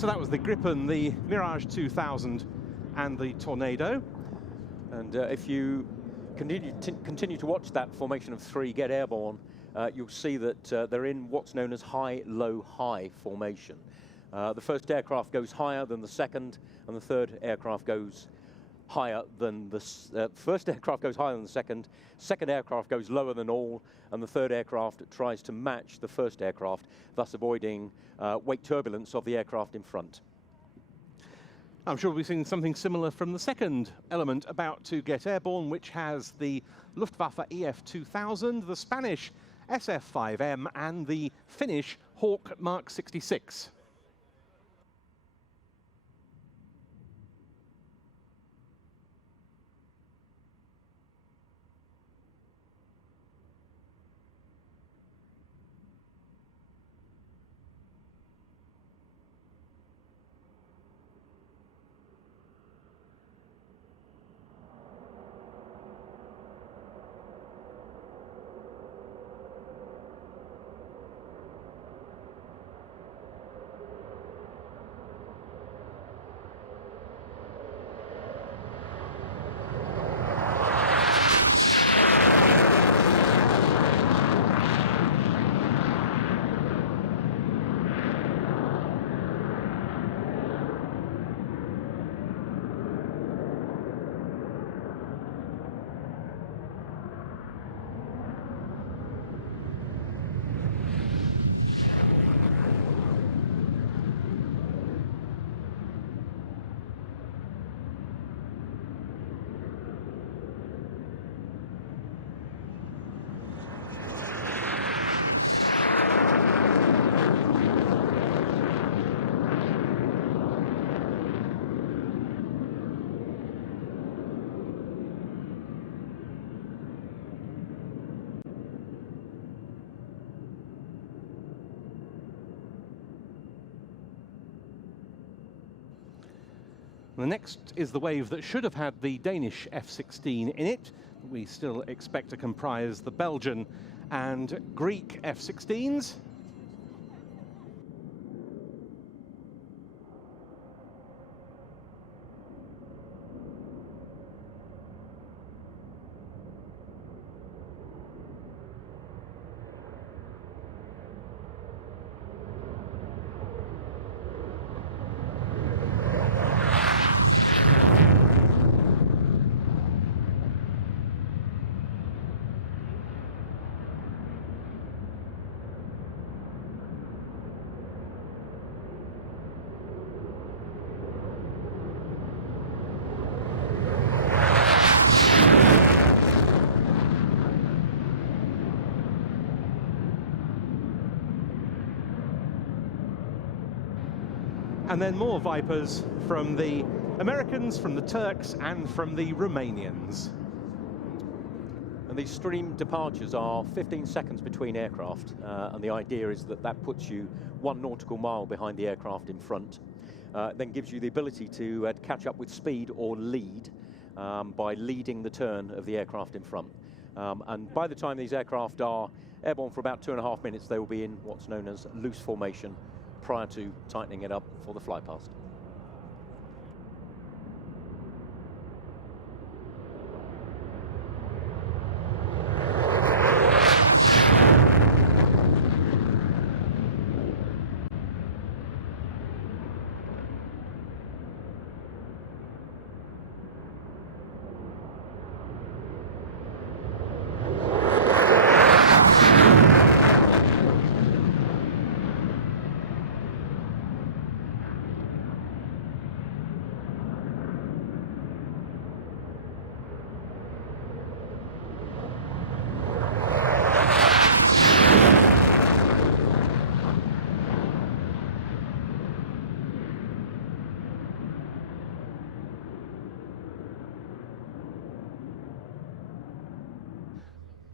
So that was the Gripen, the Mirage 2000 and the Tornado. And if you continue to watch that formation of three get airborne, you'll see that they're in what's known as high-low-high formation. The first aircraft goes higher than the second, and the third aircraft goes higher than the first aircraft goes higher than the second aircraft goes lower than all, and the third aircraft tries to match the first aircraft, thus avoiding wake turbulence of the aircraft in front. I'm sure we'll be seeing something similar from the second element about to get airborne, which has the Luftwaffe EF-2000, the Spanish SF-5M, and the Finnish Hawk Mark 66. The next is the wave that should have had the Danish F-16 in it. We still expect to comprise the Belgian and Greek F-16s. And then more Vipers from the Americans, from the Turks, and from the Romanians. And these stream departures are 15 seconds between aircraft, and the idea is that that puts you 1 nautical mile behind the aircraft in front, then gives you the ability to catch up with speed or lead by leading the turn of the aircraft in front. And by the time these aircraft are airborne for about 2.5 minutes, they will be in what's known as loose formation, prior to tightening it up for the flypast.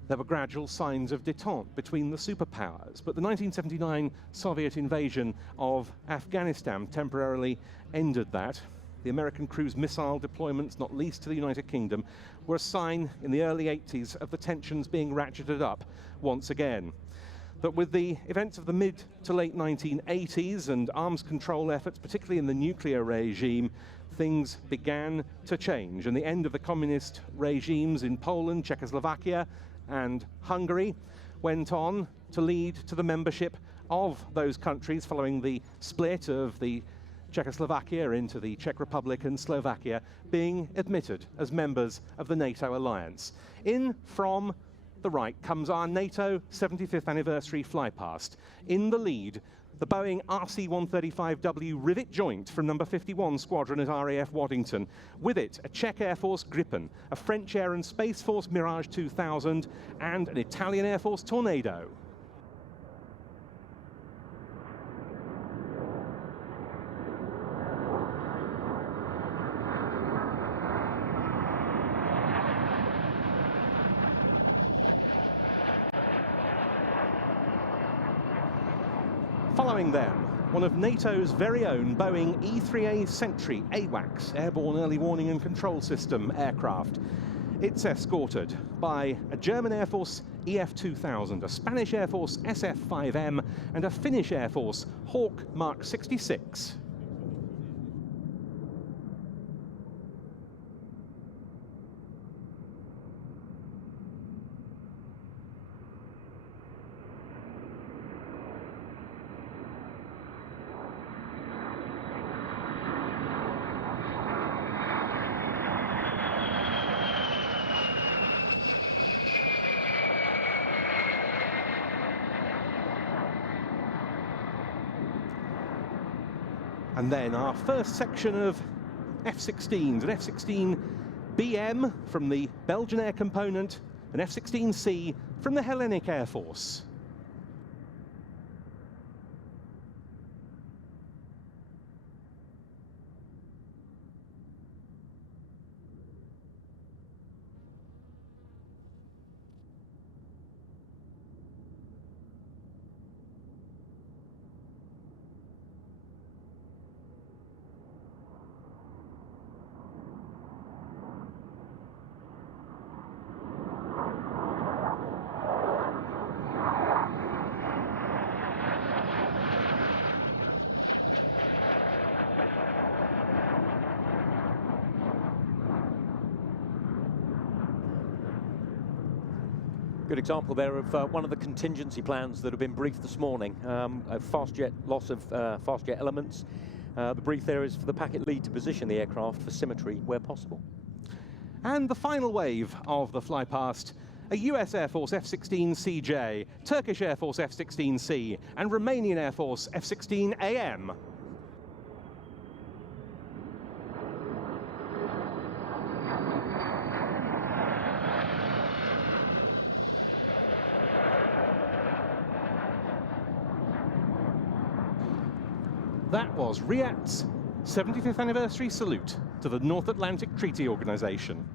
There were gradual signs of détente between the superpowers, but the 1979 Soviet invasion of Afghanistan temporarily ended that. The American cruise missile deployments, not least to the United Kingdom, were a sign in the early 80s of the tensions being ratcheted up once again. that with the events of the mid to late 1980s and arms control efforts, particularly in the nuclear regime, things began to change. And the end of the communist regimes in Poland, Czechoslovakia, and Hungary went on to lead to the membership of those countries following the split of the Czechoslovakia into the Czech Republic and Slovakia being admitted as members of the NATO alliance. In from the right comes our NATO 75th anniversary flypast. In the lead, the Boeing RC-135W Rivet joint from number 51 Squadron at RAF Waddington. With it, a Czech Air Force Gripen, a French Air and Space Force Mirage 2000, and an Italian Air Force Tornado. Following them, one of NATO's very own Boeing E-3A Sentry AWACS, Airborne Early Warning and Control System aircraft. It's escorted by a German Air Force EF-2000, a Spanish Air Force SF-5M, and a Finnish Air Force Hawk Mark 66. And then our first section of F-16s, an F-16BM from the Belgian Air Component, an F-16C from the Hellenic Air Force. Good example there of one of the contingency plans that have been briefed this morning. A fast jet, loss of fast jet elements. The brief there is for the packet lead to position the aircraft for symmetry where possible. And the final wave of the flypast, a US Air Force F-16CJ, Turkish Air Force F-16C, and Romanian Air Force F-16AM. That was RIAT's 75th anniversary salute to the North Atlantic Treaty Organization.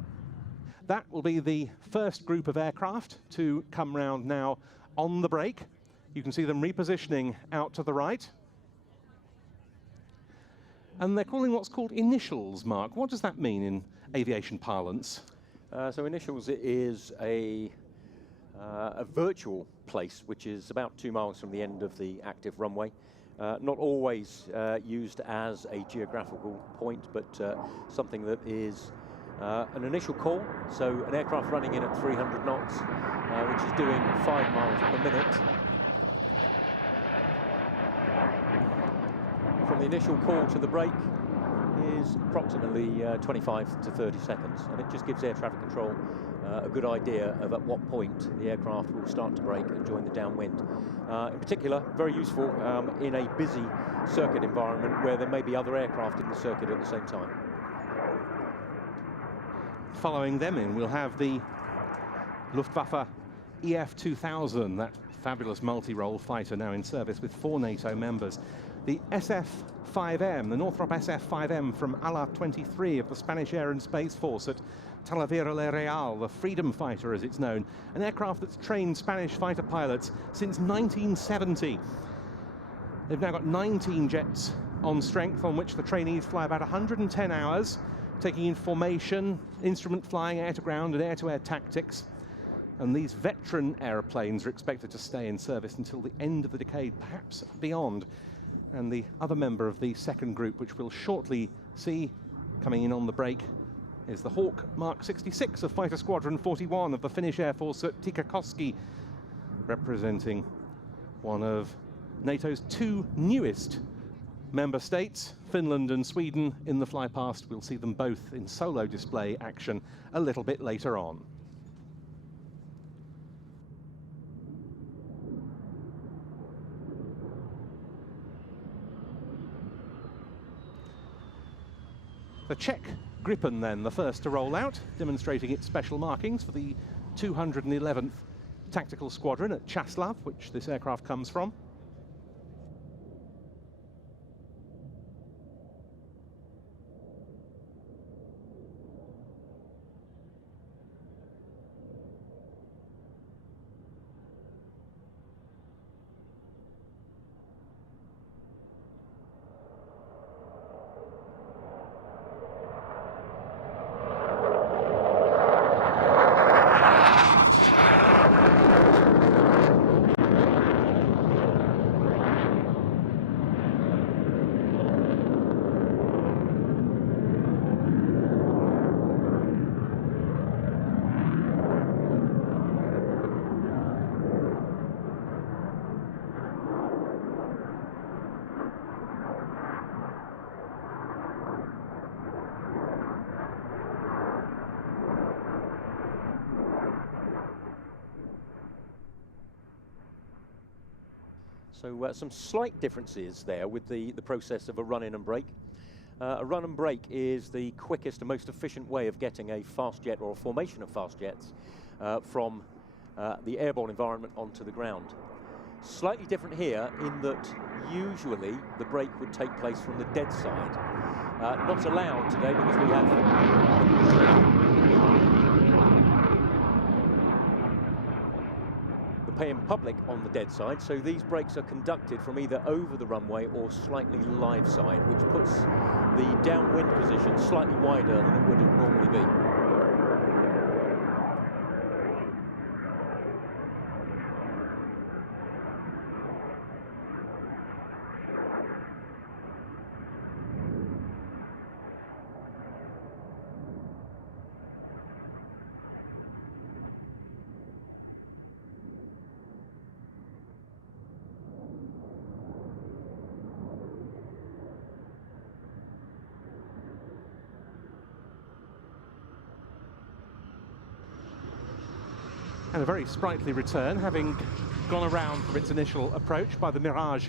That will be the first group of aircraft to come round now on the break. You can see them repositioning out to the right. And they're calling what's called initials, Mark. What does that mean in aviation parlance? So initials is a virtual place, which is about 2 miles from the end of the active runway. Not always used as a geographical point, but something that is an initial call. So an aircraft running in at 300 knots, which is doing 5 miles per minute. From the initial call to the brake is approximately 25 to 30 seconds, and it just gives air traffic control a good idea of at what point the aircraft will start to brake and join the downwind. In particular, very useful in a busy circuit environment where there may be other aircraft in the circuit at the same time. Following them in, we'll have the Luftwaffe EF-2000, that fabulous multi-role fighter now in service with 4 NATO members. The SF-5M, the Northrop SF-5M from Ala 23 of the Spanish Air and Space Force at Talavera-le-Real, the Freedom Fighter as it's known, an aircraft that's trained Spanish fighter pilots since 1970. They've now got 19 jets on strength on which the trainees fly about 110 hours, taking in formation, instrument flying, air-to-ground and air-to-air tactics. And these veteran aeroplanes are expected to stay in service until the end of the decade, perhaps beyond. And the other member of the second group, which we'll shortly see coming in on the break, is the Hawk Mark 66 of Fighter Squadron 41 of the Finnish Air Force at Tikkakoski, representing one of NATO's two newest member states, Finland and Sweden, in the flypast. We'll see them both in solo display action a little bit later on. The Czech Gripen then, the first to roll out, demonstrating its special markings for the 211th Tactical Squadron at Czeslaw, which this aircraft comes from. So some slight differences there with the process of a run-in and brake. A run and brake is the quickest and most efficient way of getting a fast jet or a formation of fast jets from the airborne environment onto the ground. Slightly different here in that usually the brake would take place from the dead side. Not allowed today because we have the paying public on the dead side, so these brakes are conducted from either over the runway or slightly live side, which puts the downwind position slightly wider than it would normally be. And a very sprightly return, having gone around from its initial approach by the Mirage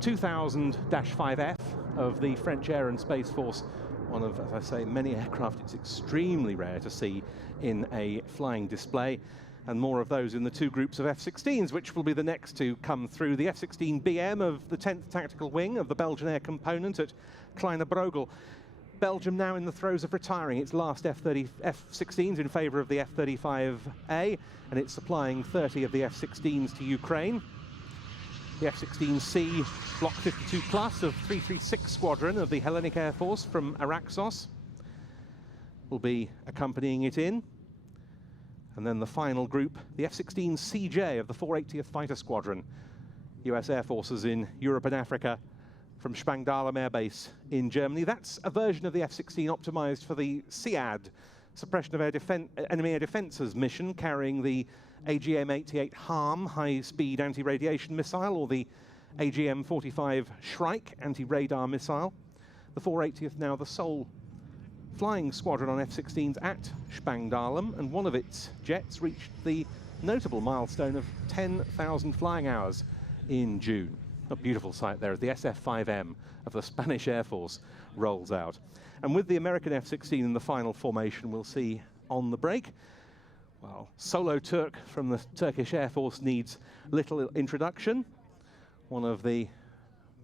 2000-5F of the French Air and Space Force. One of, as I say, many aircraft it's extremely rare to see in a flying display. And more of those in the two groups of F-16s, which will be the next to come through. The F-16BM of the 10th Tactical Wing of the Belgian Air Component at Kleine Brogel. Belgium now in the throes of retiring its last F-16s in favour of the F-35A, and it's supplying 30 of the F-16s to Ukraine. The F-16C Block 52 Plus of 336 Squadron of the Hellenic Air Force from Araxos will be accompanying it in. And then the final group, the F-16CJ of the 480th Fighter Squadron, US Air Forces in Europe and Africa, from Spangdahlem Air Base in Germany. That's a version of the F-16 optimized for the SEAD, Suppression of Enemy Air Defences mission, carrying the AGM-88 HARM, high-speed anti-radiation missile, or the AGM-45 Shrike, anti-radar missile. The 480th now the sole flying squadron on F-16s at Spangdahlem, and one of its jets reached the notable milestone of 10,000 flying hours in June. A beautiful sight there as the SF-5M of the Spanish Air Force rolls out. And with the American F-16 in the final formation, we'll see on the break, well, Solo Turk from the Turkish Air Force needs little introduction. One of the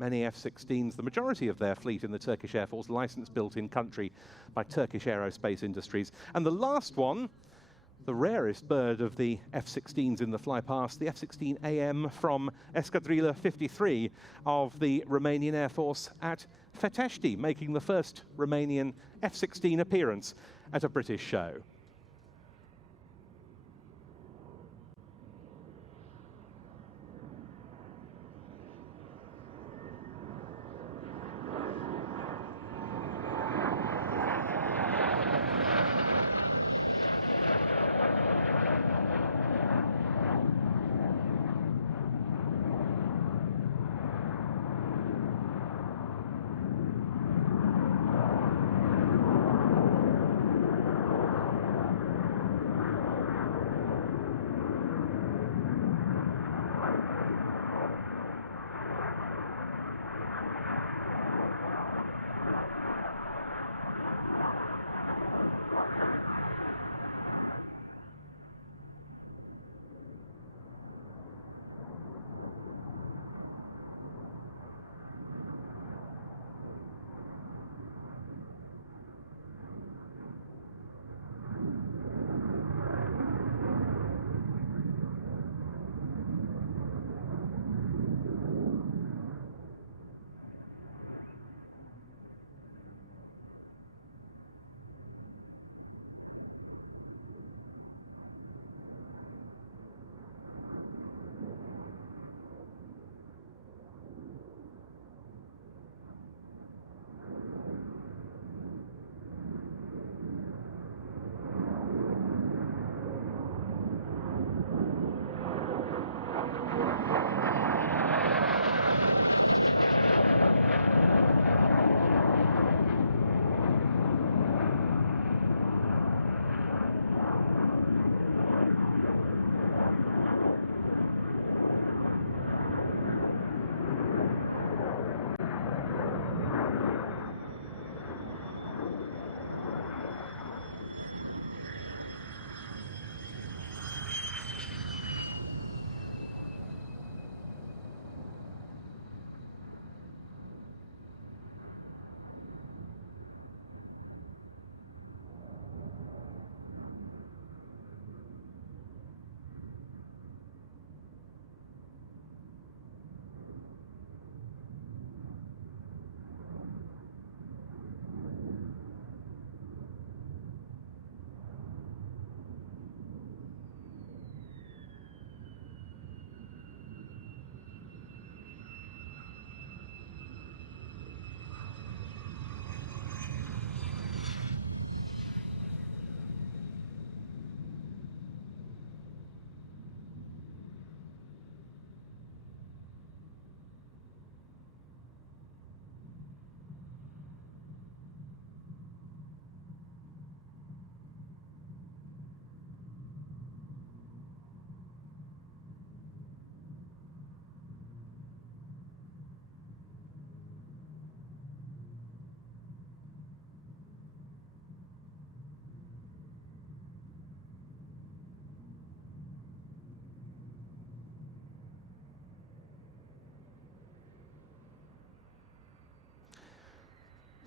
many F-16s, the majority of their fleet in the Turkish Air Force, licensed built in country by Turkish Aerospace Industries. And the last one, the rarest bird of the F-16s in the flypast, the F-16AM from Escadrilla 53 of the Romanian Air Force at Feteshti, making the first Romanian F-16 appearance at a British show.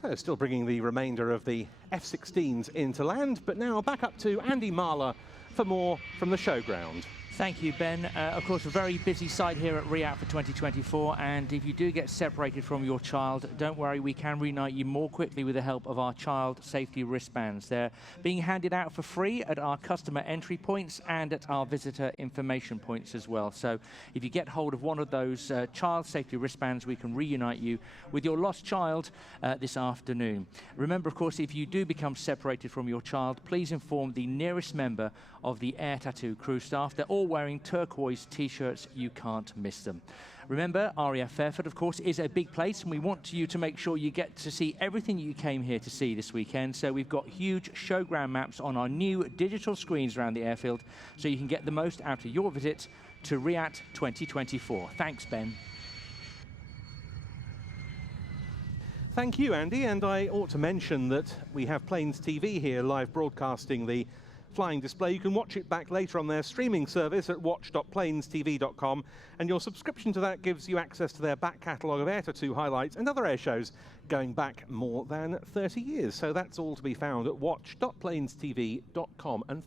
So still bringing the remainder of the F-16s into land, but now back up to Andy Marler for more from the showground. Thank you, Ben. Of course, a very busy site here at RIAT for 2024, and if you do get separated from your child, don't worry, we can reunite you more quickly with the help of our child safety wristbands. They're being handed out for free at our customer entry points and at our visitor information points as well. So if you get hold of one of those child safety wristbands, we can reunite you with your lost child this afternoon. Remember, of course, if you do become separated from your child, please inform the nearest member of the Air Tattoo crew staff. They're all wearing turquoise t-shirts. You can't miss them. Remember, RAF Fairford, of course, is a big place, and we want you to make sure you get to see everything you came here to see this weekend. So we've got huge showground maps on our new digital screens around the airfield, so you can get the most out of your visit to RIAT 2024. Thanks, Ben. Thank you, Andy, and I ought to mention that we have Planes TV here live broadcasting the flying display. You can watch it back later on their streaming service at watch.planestv.com, and your subscription to that gives you access to their back catalogue of Air Tattoo highlights and other air shows going back more than 30 years. So that's all to be found at watch.planestv.com. And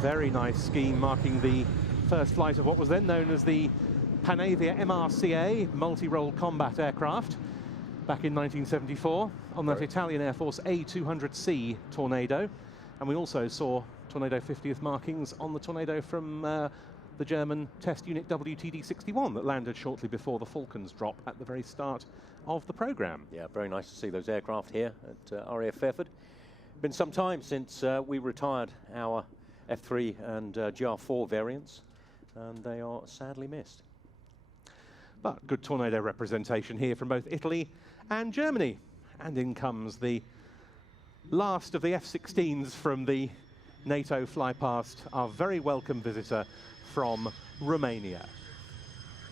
very nice scheme marking the first flight of what was then known as the Panavia MRCA multi-role combat aircraft back in 1974 on that Italian Air Force A200C Tornado. And we also saw Tornado 50th markings on the Tornado from the German test unit WTD-61 that landed shortly before the Falcon's drop at the very start of the program. Yeah, very nice to see those aircraft here at RAF Fairford. Been some time since we retired our F3 and GR4 variants, and they are sadly missed. But good Tornado representation here from both Italy and Germany. And in comes the last of the F-16s from the NATO flypast, our very welcome visitor from Romania.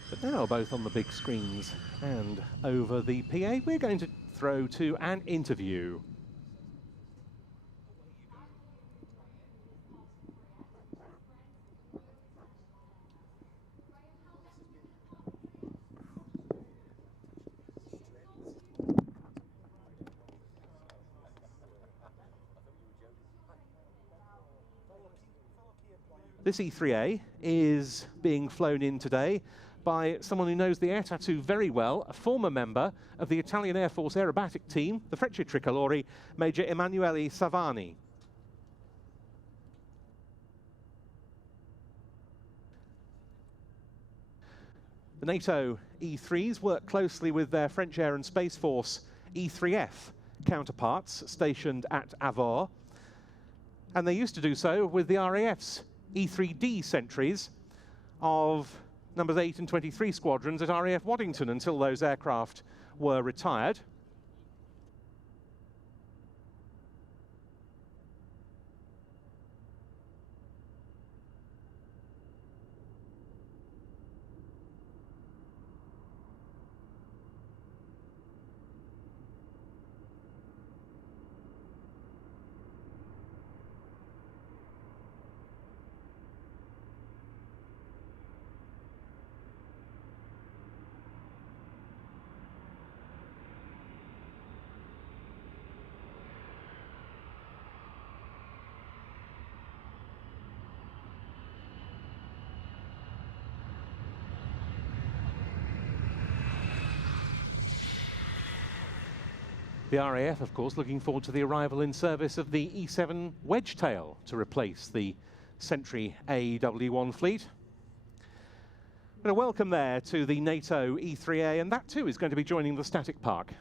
But now, both on the big screens and over the PA, we're going to throw to an interview. This E3A is being flown in today by someone who knows the Air Tattoo very well, a former member of the Italian Air Force aerobatic team, the Frecce Tricolori, Major Emanuele Savani. The NATO E3s work closely with their French Air and Space Force E3F counterparts stationed at Avor, and they used to do so with the RAF's E3D Sentries of numbers 8 and 23 squadrons at RAF Waddington until those aircraft were retired. The RAF, of course, looking forward to the arrival in service of the E7 Wedgetail to replace the Sentry AW1 fleet. And a welcome there to the NATO E3A, and that too is going to be joining the static park